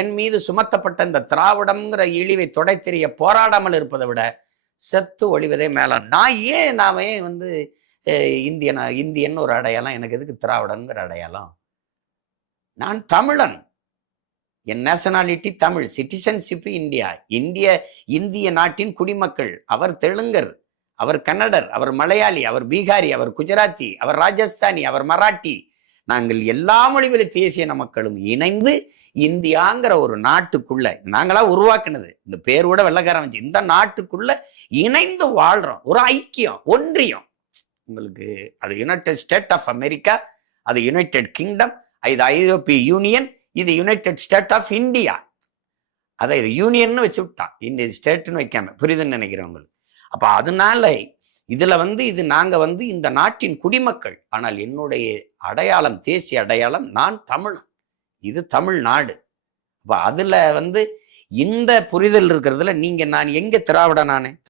என் மீது சுமத்தப்பட்ட இந்த திராவிடம்ங்கிற இழிவை தொடை தெரிய போராடாமல் இருப்பதை விட செத்து ஒழிவதே மேல. நாமே வந்து இந்தியன் ஒரு அடையாளம், எனக்கு எதுக்கு திராவிடங்கிற அடையாளம்? நான் தமிழன், என் நேஷனாலிட்டி தமிழ், சிட்டிசன்ஷிப் இந்தியா, இந்திய நாட்டின் குடிமக்கள். அவர் தெலுங்கர், அவர் கன்னடர், அவர் மலையாளி, அவர் பீகாரி, அவர் குஜராத்தி, அவர் ராஜஸ்தானி, அவர் மராட்டி. நாங்கள் எல்லா மொழிவழி தேசிய மக்களும் இணைந்து இந்தியாங்கிற ஒரு நாட்டுக்குள்ள, நாங்களா உருவாக்குனது, இந்த பேர் கூட வெள்ளக்காரன் வச்சு, இந்த நாட்டுக்குள்ள இணைந்து வாழ்றோம். ஒரு ஐக்கியம், ஒன்றியம். உங்களுக்கு அது யுனைடெட் ஸ்டேட் ஆஃப் அமெரிக்கா, அது யுனைடெட் கிங்டம், இது ஐரோப்பிய யூனியன், இது யுனைடெட் ஸ்டேட் ஆஃப் இந்தியா. அதை இது யூனியன் வச்சு விட்டான், இந்த ஸ்டேட்னு வைக்காம. புரியுதுன்னு நினைக்கிறவங்களுக்கு. அப்ப அதனால இதுல இது நாங்க இந்த நாட்டின் குடிமக்கள். ஆனால் என்னுடைய அடையாளம், தேசிய அடையாளம், நான் தமிழன், இது தமிழ்நாடு. அப்ப அதுல இந்த புரிதல் இருக்கிறதுல நான் எங்க திராவிட நானே